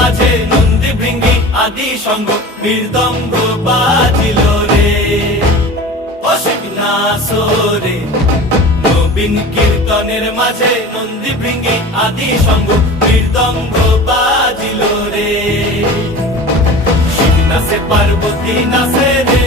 মাঝে নন্দী ভৃঙ্গি আদি সঙ্গ মৃদঙ্গ বাজিল রে। ও শিব নাচো রে, নবীন কীর্তনের মাঝে নন্দী ভৃঙ্গি আদি সঙ্গ মৃদঙ্গ বাজিল রে। শিব নাচে পার্বতী নাচে রে,